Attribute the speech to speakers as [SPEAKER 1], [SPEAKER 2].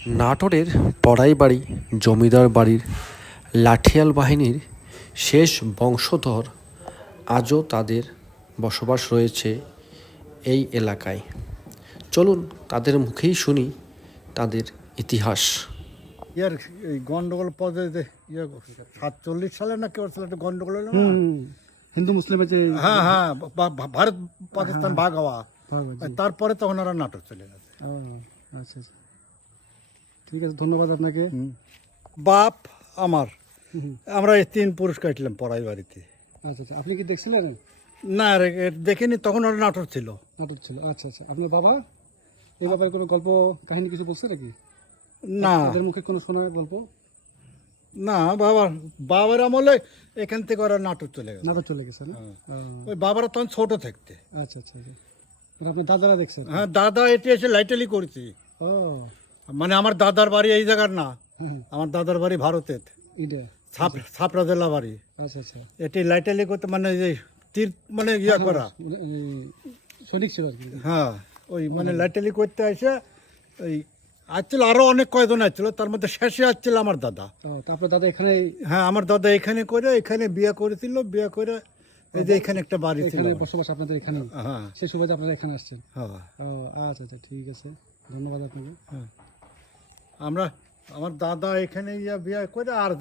[SPEAKER 1] নাটোরের পড়াই বাড়ি জমিদার বাড়ির লাঠিয়াল বাহিনীর শেষ বংশধর আজও তাদের বসবাস রয়েছে এই এলাকায়। চলুন তাদের মুখেই শুনি তাদের ইতিহাস।
[SPEAKER 2] ইয়ার এই গন্ডগোল পদে যে 47 সালে না কেউ একটা গন্ডগোল হলো না?
[SPEAKER 3] হিন্দু মুসলিমের যে
[SPEAKER 2] হ্যাঁ হ্যাঁ, ভারত পাকিস্তান ভাগ হওয়া,
[SPEAKER 3] ভাগ হয়েছে।
[SPEAKER 2] তারপরে তখন ওরা নাটক চলে গেছে।
[SPEAKER 3] আচ্ছা আচ্ছা, ঠিক আছে, ধন্যবাদ আপনাকে।
[SPEAKER 2] বাপ আমার, আমরা এই 3 পুরুষ কাটলাম পড়াই বাড়িতে।
[SPEAKER 3] আচ্ছা আচ্ছা, আপনি কি দেখছিলেন?
[SPEAKER 2] না রে, দেখিনি, তখন ওরা নাটক ছিল।
[SPEAKER 3] নাটক ছিল, আচ্ছা আচ্ছা। আপনার বাবা এই ব্যাপারে কোনো গল্প কাহিনী কিছু বলছে নাকি?
[SPEAKER 2] না
[SPEAKER 3] তাদের মুখে কোনো শোনার গল্প?
[SPEAKER 2] না, বাবার আমলে এখান থেকে ওরা নাটক চলে গেছে।
[SPEAKER 3] নাটক চলে গেছে না?
[SPEAKER 2] ওই বাবারা তখন ছোট থাকতে।
[SPEAKER 3] আচ্ছা আচ্ছা আচ্ছা, মানে আপনার দাদারা দেখছেন?
[SPEAKER 2] হ্যাঁ, দাদা এটি এসে লাইটালি করেছি।
[SPEAKER 3] ও
[SPEAKER 2] মানে আমার দাদার বাড়ি এই জায়গার না,
[SPEAKER 3] হ্যাঁ,
[SPEAKER 2] আমার দাদার বাড়ি ভারতের,
[SPEAKER 3] এটা
[SPEAKER 2] ছাপড়া জেলা বাড়ি।
[SPEAKER 3] আচ্ছা আচ্ছা,
[SPEAKER 2] এটি লাইটালি করতে মানে যে তীর মানে ইয়া করা।
[SPEAKER 3] সৈনিক ছিল আর কি।
[SPEAKER 2] হ্যাঁ, ওই মানে লাইটালি করতে আসে ওই আসছিল, আরো অনেক কয়জন আসছিল, তার মধ্যে শেষে আসছিল আমার দাদা।
[SPEAKER 3] তো আপনার দাদা এখানে?
[SPEAKER 2] হ্যাঁ, আমার দাদা এখানে করে এখানে বিয়ে করেছিল, বিয়ে করে এই যে এখানে একটা বাড়ি ছিল।
[SPEAKER 3] এখানে বসবাস আপনাদের এখানে?
[SPEAKER 2] হ্যাঁ
[SPEAKER 3] সেই সুবাদে আপনারা এখানে আসছেন?
[SPEAKER 2] হ্যাঁ।
[SPEAKER 3] ও আচ্ছা আচ্ছা, ঠিক আছে, ধন্যবাদ আপনাকে।
[SPEAKER 2] আমরা আমার দাদা এখানে বিয়ে করে আর